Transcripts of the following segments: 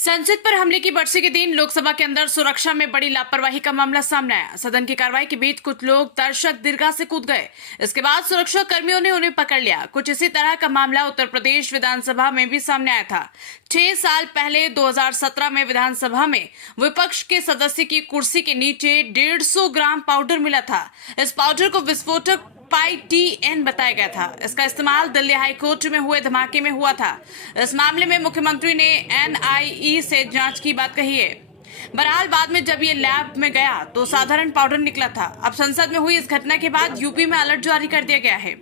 संसद पर हमले की बरसी के दिन लोकसभा के अंदर सुरक्षा में बड़ी लापरवाही का मामला सामने आया। सदन की कार्रवाई के बीच कुछ लोग दर्शक दीर्घा से कूद गए। इसके बाद सुरक्षा कर्मियों ने उन्हें पकड़ लिया। कुछ इसी तरह का मामला उत्तर प्रदेश विधानसभा में भी सामने आया था। 6 साल पहले 2017 में विधानसभा में विपक्ष के सदस्य की कुर्सी के नीचे 150 ग्राम पाउडर मिला था। इस पाउडर को विस्फोटक PyTN बताया गया था। इसका इस्तेमाल दिल्ली हाई कोर्ट में हुए धमाके में हुआ था। इस मामले में मुख्यमंत्री ने NIE से जांच की बात कही है। बहरहाल बाद में जब ये लैब में गया तो साधारण पाउडर निकला था। अब संसद में हुई इस घटना के बाद यूपी में अलर्ट जारी कर दिया गया है।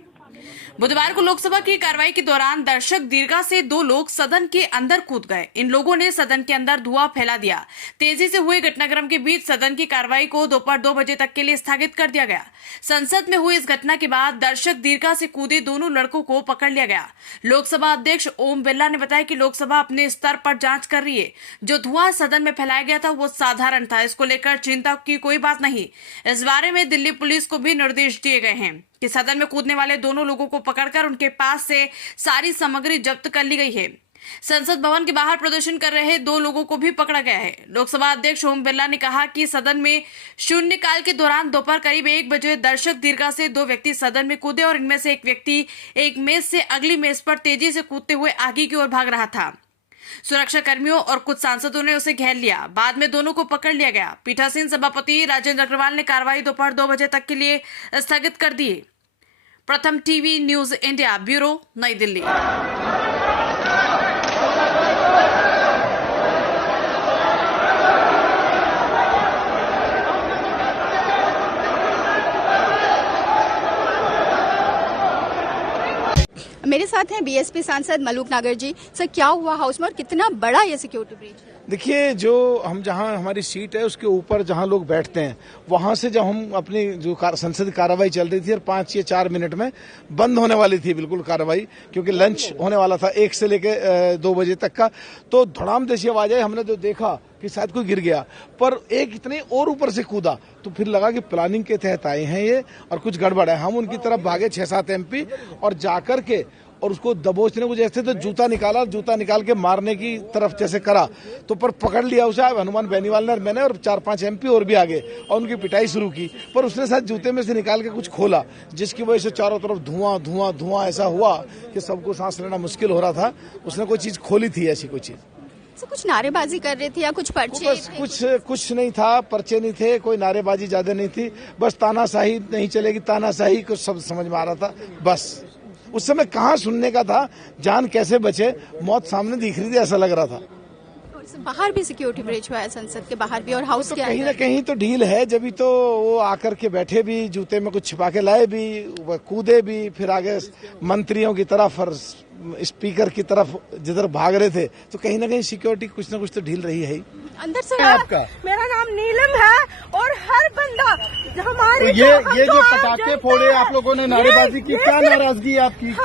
बुधवार को लोकसभा की कार्रवाई के दौरान दर्शक दीर्घा से 2 लोग सदन के अंदर कूद गए। इन लोगों ने सदन के अंदर धुआं फैला दिया। तेजी से हुए घटनाक्रम के बीच सदन की कार्रवाई को दोपहर 2 बजे तक के लिए स्थगित कर दिया गया। संसद में हुई इस घटना के बाद दर्शक दीर्घा से कूदे दोनों लड़कों को पकड़ लिया गया। लोकसभा अध्यक्ष ओम बिरला ने बताया कि लोकसभा अपने स्तर पर जांच कर रही है। जो धुआं सदन में फैलाया गया था वो साधारण था। इसको लेकर चिंता की कोई बात नहीं। इस बारे में दिल्ली पुलिस को भी निर्देश दिए गए हैं कि सदन में कूदने वाले दोनों लोगों को पकड़कर उनके पास से सारी सामग्री जब्त कर ली गई है। संसद भवन के बाहर प्रदर्शन कर रहे 2 लोगों को भी पकड़ा गया है। लोकसभा अध्यक्ष ओम बिरला ने कहा कि सदन में शून्यकाल के दौरान दोपहर करीब 1 बजे दर्शक दीर्घा से 2 व्यक्ति सदन में कूदे और इनमें से एक व्यक्ति एक मेज से अगली मेज पर तेजी से कूदते हुए आगे की ओर भाग रहा था। सुरक्षा कर्मियों और कुछ सांसदों ने उसे घेर लिया। बाद में दोनों को पकड़ लिया गया। पीठासीन सभापति राजेंद्र अग्रवाल ने कार्रवाई दोपहर 2 बजे तक के लिए स्थगित कर दी। प्रथम टीवी न्यूज इंडिया ब्यूरो, नई दिल्ली। मेरे साथ हैं बीएसपी सांसद मलूक नागर जी। सर, क्या हुआ हाउस में और कितना बड़ा ये सिक्योरिटी ब्रीच? देखिए, जो हम जहां हमारी सीट है उसके ऊपर जहां लोग बैठते हैं वहां से जब हम अपनी जो संसद कार्रवाई चल रही थी और 5 या 4 मिनट में बंद होने वाली थी बिल्कुल कार्रवाई, क्योंकि लंच होने वाला था 1 से लेके 2 बजे तक का, तो धड़ाम जैसी आवाज आई। हमने तो देखा कि शायद कोई गिर गया, पर एक इतने और ऊपर से कूदा तो फिर लगा कि प्लानिंग के तहत आए हैं ये और कुछ गड़बड़ है। हम उनकी तरफ भागे 6-7 MP और जाकर के और उसको दबोचने को जैसे तो जूता निकाल के मारने की तरफ जैसे करा तो पर पकड़ लिया उसे हनुमान बेनीवाल ने और मैंने और 4-5 MP और भी आगे और उनकी पिटाई शुरू की। पर उसने शायद जूते में से निकाल के कुछ खोला, जिसकी वजह से चारों तरफ धुआं ऐसा हुआ कि सबको सांस लेना मुश्किल हो रहा था। उसने कोई चीज खोली थी, ऐसी कोई चीज। कुछ नारेबाजी कर रहे थे या कुछ पर्चे? कुछ नहीं था, पर्चे नहीं थे, कोई नारेबाजी ज्यादा नहीं थी। बस तानाशाही नहीं चलेगी, तानाशाही कुछ शब्द समझ में आ रहा था बस। उस समय कहाँ सुनने का था, जान कैसे बचे, मौत सामने दिख रही थी, ऐसा लग रहा था। बाहर भी सिक्योरिटी ब्रीच हुआ है, संसद के बाहर भी, और हाउस के कहीं ना कहीं तो ढील है। जब तो वो आकर के बैठे भी, जूते में कुछ छिपा के लाए भी, कूदे भी, फिर आगे मंत्रियों की तरफ और स्पीकर की तरफ जिधर भाग रहे थे, तो कहीं ना कहीं सिक्योरिटी कुछ ना कुछ तो ढील रही है ही। अंदर से आपका? मेरा नाम नीलम है और हर बंदा हमारे ये जो पटाखे फोड़े आप लोगों ने, नारेबाजी की, क्या नाराजगी है आपकी?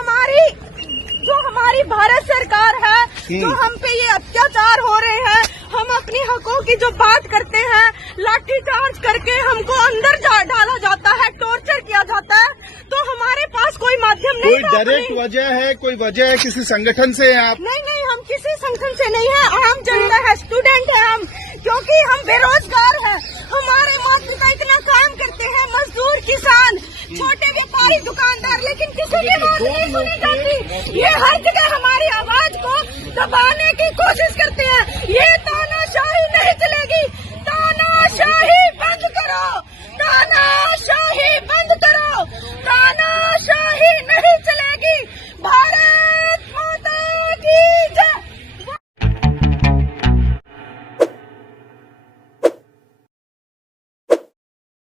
हमारी भारत सरकार है, जो हम पे ये अत्याचार हो रहे हैं, हम अपनी हकों की जो बात करते हैं, लाठीचार्ज करके हमको अंदर डाला जाता है, टॉर्चर किया जाता है, तो हमारे पास कोई माध्यम नहीं। कोई डायरेक्ट वजह है, कोई वजह है, किसी संगठन से हैं आप? नहीं, हम किसी संगठन से नहीं है, आम जनता है, स्टूडेंट है हम, क्योंकि हम बेरोजगार हैं। हमारे मातृका इतना काम करते हैं, मजदूर, किसान, छोटे व्यापारी, दुकानदार, लेकिन किसी की बात नहीं सुनी जाती। ये हर जगह हमारी आवाज को दबाने की कोशिश करते हैं। ये